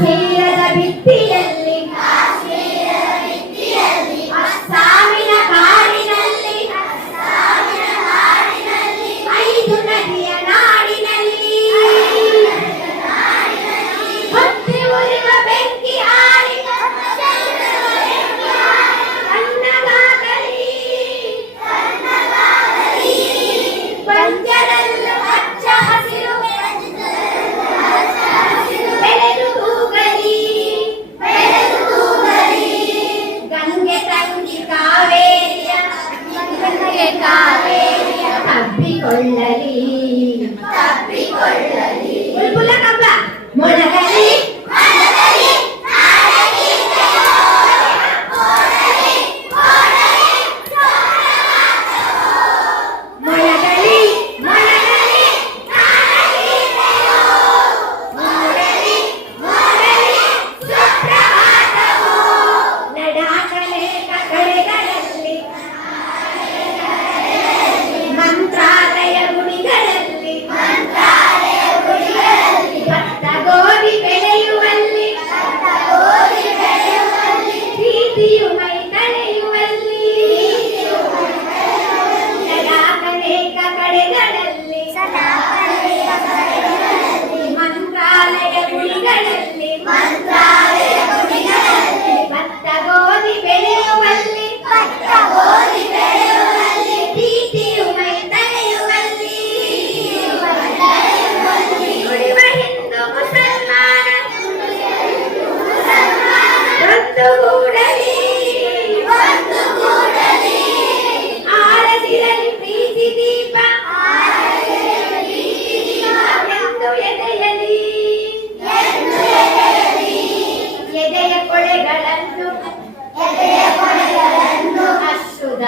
செய்த வித்தியல் கொள்ளலி. தப்பி கொள்ளலி.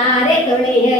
தொழாரே தொழிய